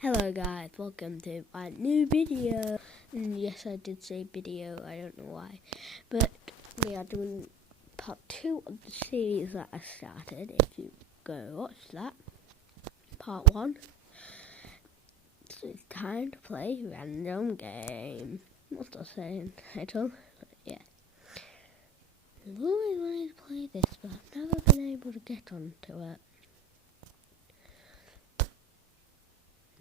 Hello guys, welcome to my new video. And yes, I did say video, I don't know why. But we are doing part 2 of the series that I started. If you go watch that, part 1. So it's time to play random game. What's the saying title? But yeah. I've always wanted to play this, but I've never been able to get onto it.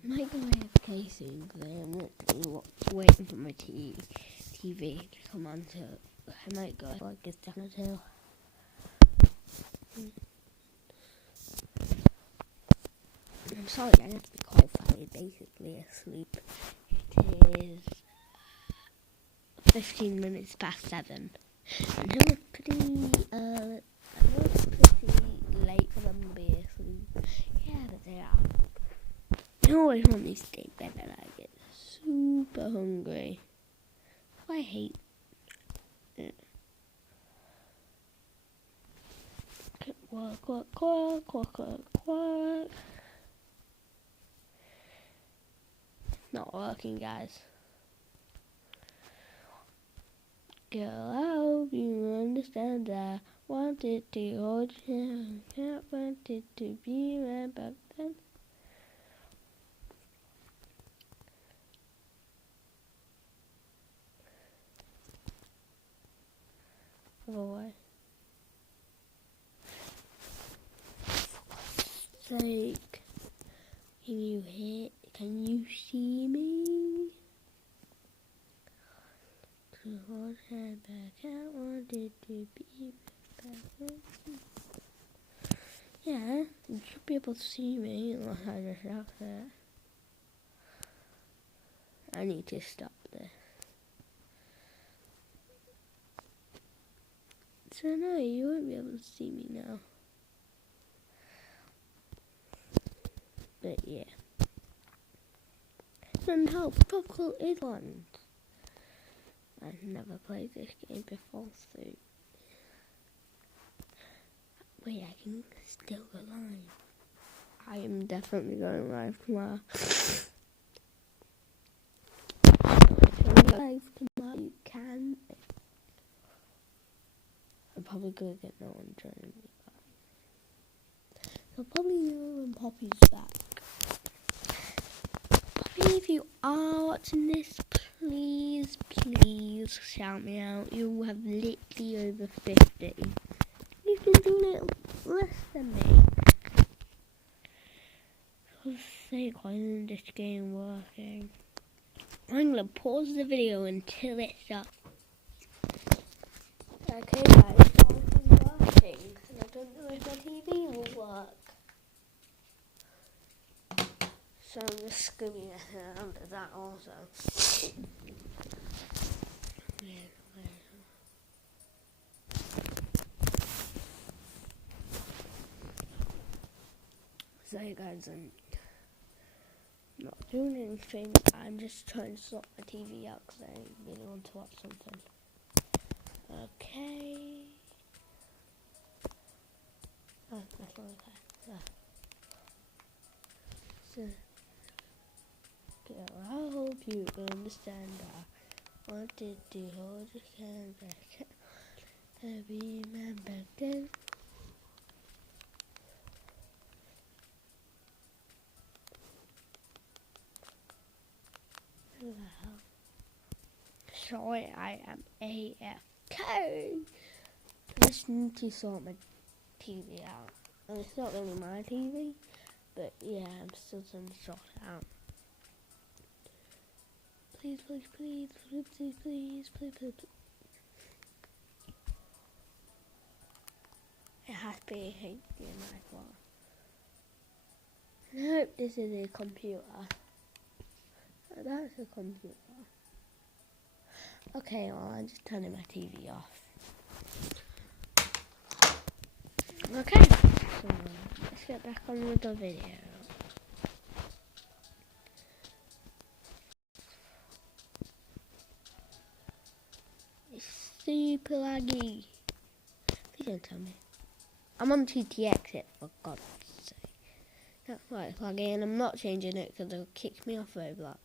I might go AFK soon because I am literally waiting for my TV to come on, so I might go like it's down a hill. I'm sorry, I have to be quite funny, basically asleep. It is 15 minutes past 7. I know it's pretty late for them to be asleep. Yeah, but they are. I always want me to stay better. I get super hungry. I hate it. Quack, quack, quack, quack, quack, quack. Not working, guys. Girl, I hope you understand I wanted to hold you. Can't want it to be right back then. Otherwise. Like, can you see me? To hold hand back, I wanted to be back. Yeah, you should be able to see me unless I just shout that. I need to stop this. So no, you won't be able to see me now. But yeah. And how Tropical Island. I've never played this game before, so wait, I can still go live. I am definitely going live tomorrow. Live tomorrow, you can. I'm probably gonna get no one joining me. So probably you and Poppy's back. Poppy, if you are watching this, please shout me out. You have literally over 50. You've been doing it less than me. For God's sake, why isn't this game working? I'm gonna pause the video until it stops. Okay guys, now it's working, and I don't know if my TV will work. So I'm just scooping it under that also. Sorry guys, I'm not doing anything. I'm just trying to sort my TV out because I really want to watch something. Okay. Oh, that's not okay. So, girl, I hope you understand. I wanted to hold your hand back. I remember then. Sorry, I am AFK. I just need to sort my TV out. And it's not really my TV, but yeah, I'm still trying to sort it out. Please. It has to be HDMI as well. I hope this is a computer. That's a computer. Okay, well, I'm just turning my TV off. Okay, so let's get back on with the video. It's super laggy. Please don't tell me. I'm on 2TX, for God's sake. That's why it's lagging, and I'm not changing it because it'll kick me off Roblox.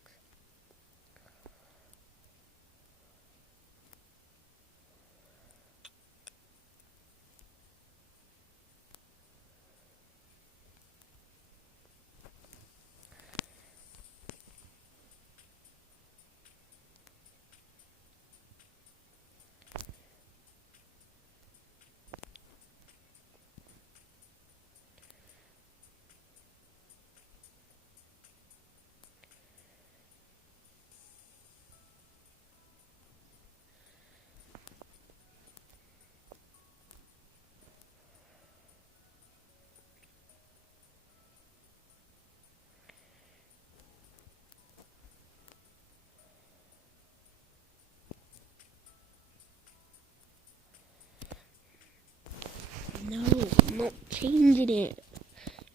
No, I'm not changing it.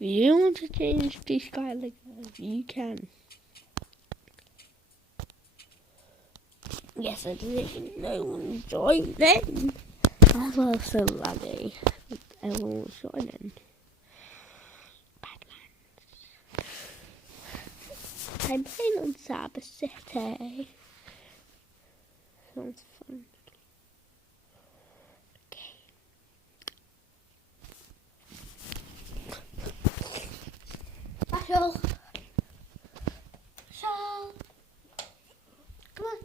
If you want to change the Skylar, you can. Yes, I did. No one joined in. That was so laggy. Everyone was joining. I'm playing on Cyber City. Sounds fun. Marshall! Marshall! Come on!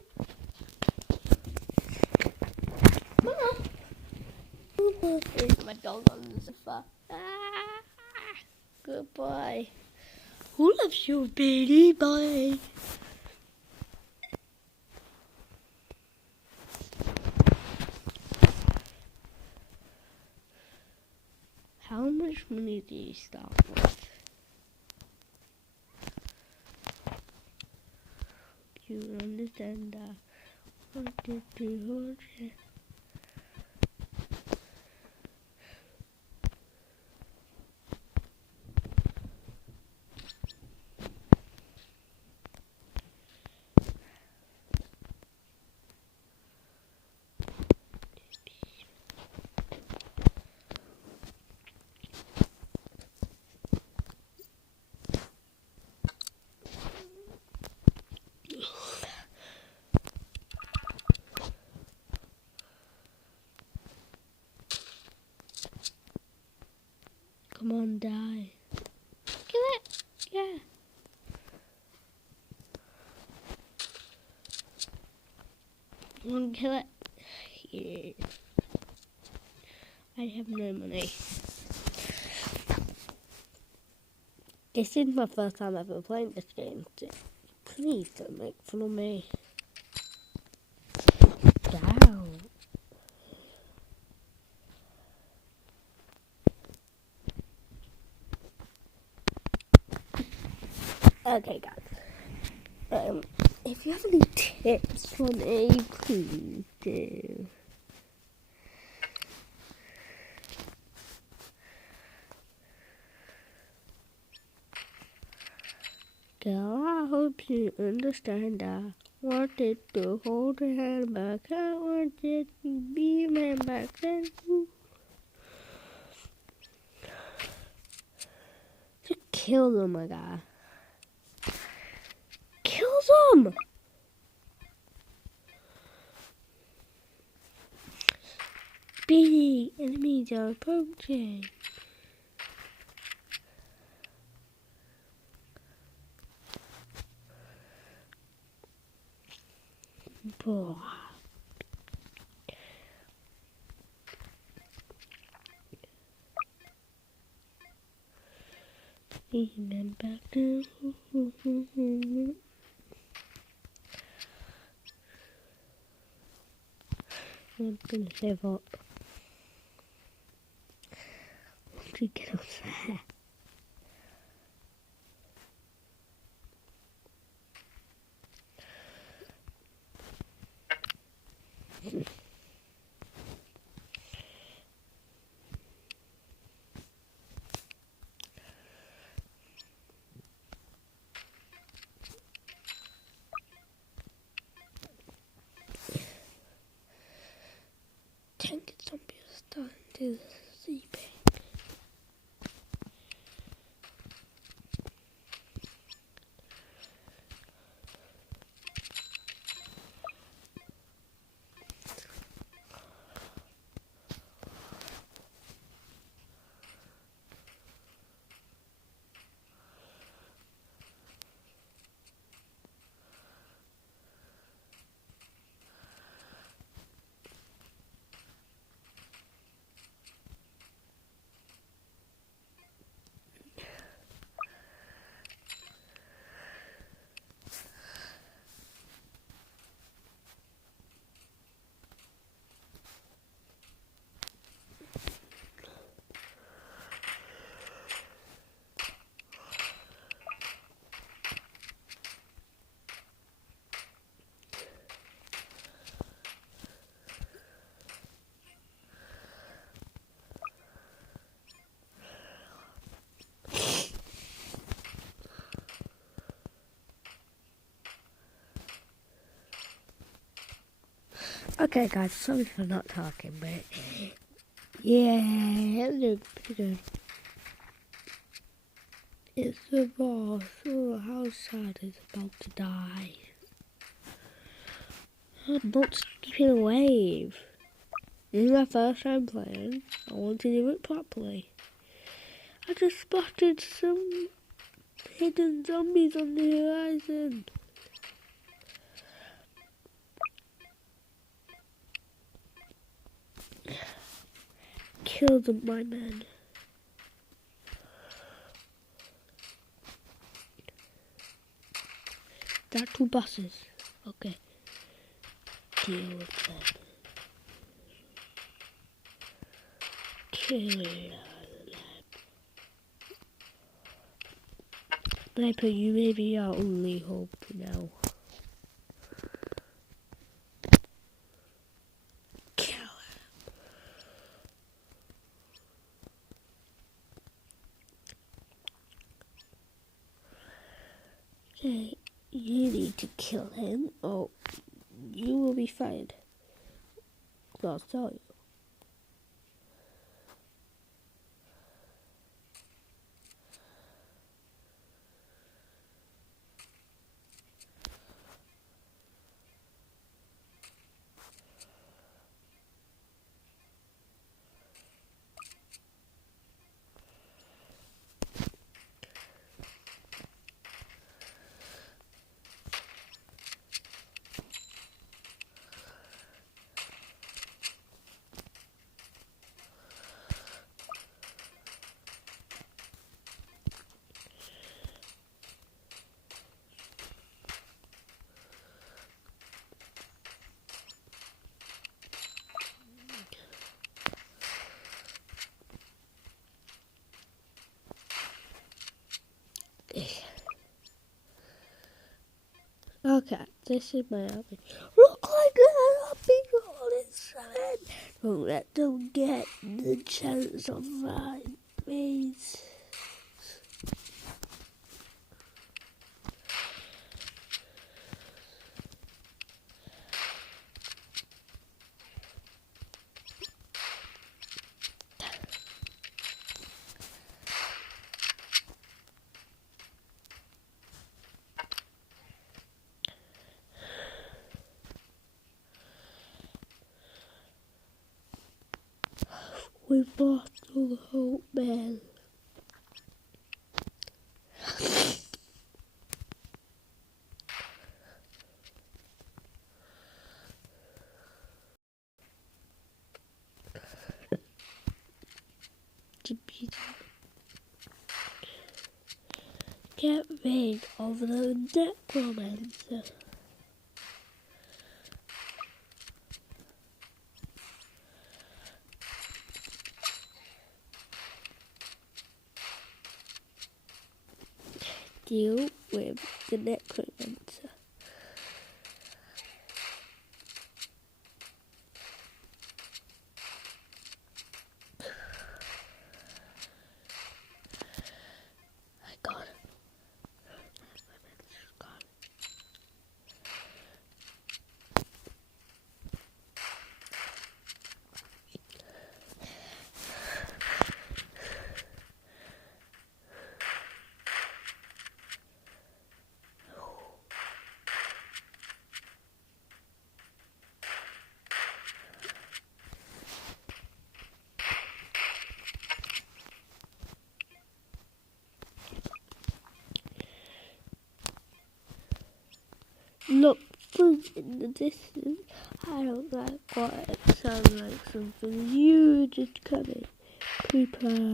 Come on! There's my dog on the sofa. Ah, good boy. Who loves your baby boy? How much money do you start with? You understand that? What did you hold it? Come on, die. Kill it! Yeah. Come on, kill it. Yeah. I have no money. This is my first time ever playing this game. Please don't make fun of me. Down. Okay, guys. If you have any tips for me, please do. Girl, I hope you understand that. Wanted to hold your hand back. I wanted to be man back then. Just kill them, my guy. Kill them! Big enemies are approaching. Boy. Even back to I'm gonna save up to get up there. Tank zombies starting to sleep. Okay, guys, sorry for not talking, but yeah, it's doing pretty good. It's the boss. Oh, how sad is about to die. I'm not skipping a wave. This is my first time playing. I want to do it properly. I just spotted some hidden zombies on the horizon. Kill them, my man. There are 2 bosses. Okay. Deal with them. Kill them. Sniper, you may be our only hope now. Kill him. Okay, you need to kill him or you will be fired. I'll tell you. Okay, this is my army. Look like a big hole inside. Don't let them get the chance of mine, please. We've lost all hope, man. Get rid of the necromancer. Deal with the necromancer. I got it. Look, food in the distance. I don't like what it sounds like something huge is coming. Creeper.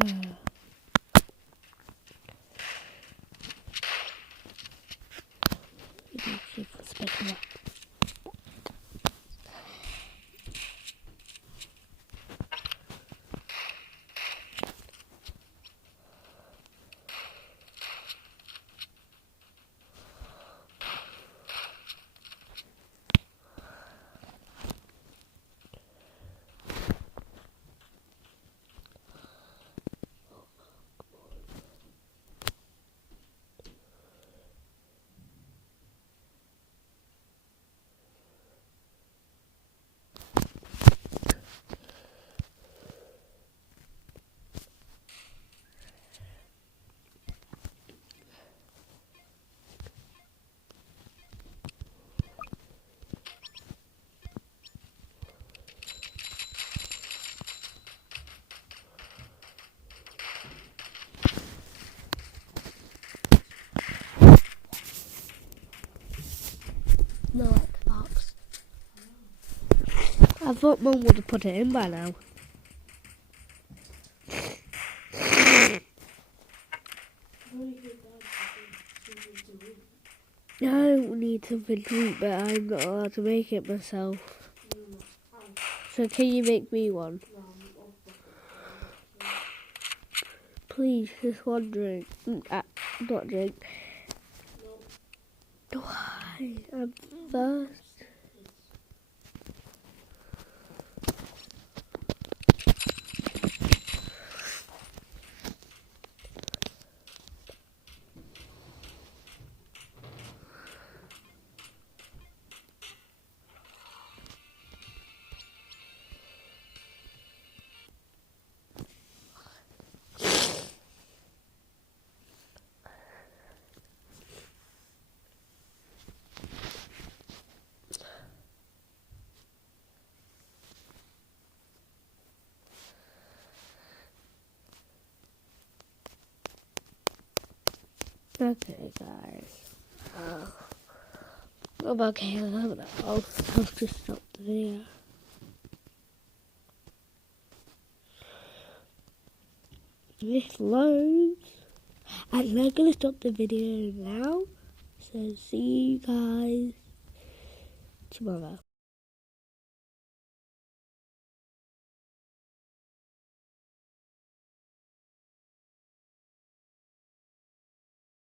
thought Mum would have put it in by now. I don't need something to eat, but I'm not allowed to make it myself. So can you make me one? Please, just one drink. Not drink. Why? I'm thirsty. Okay, guys. I'm okay. I'll have to stop the video. This loads. And I'm gonna stop the video now. So see you guys tomorrow.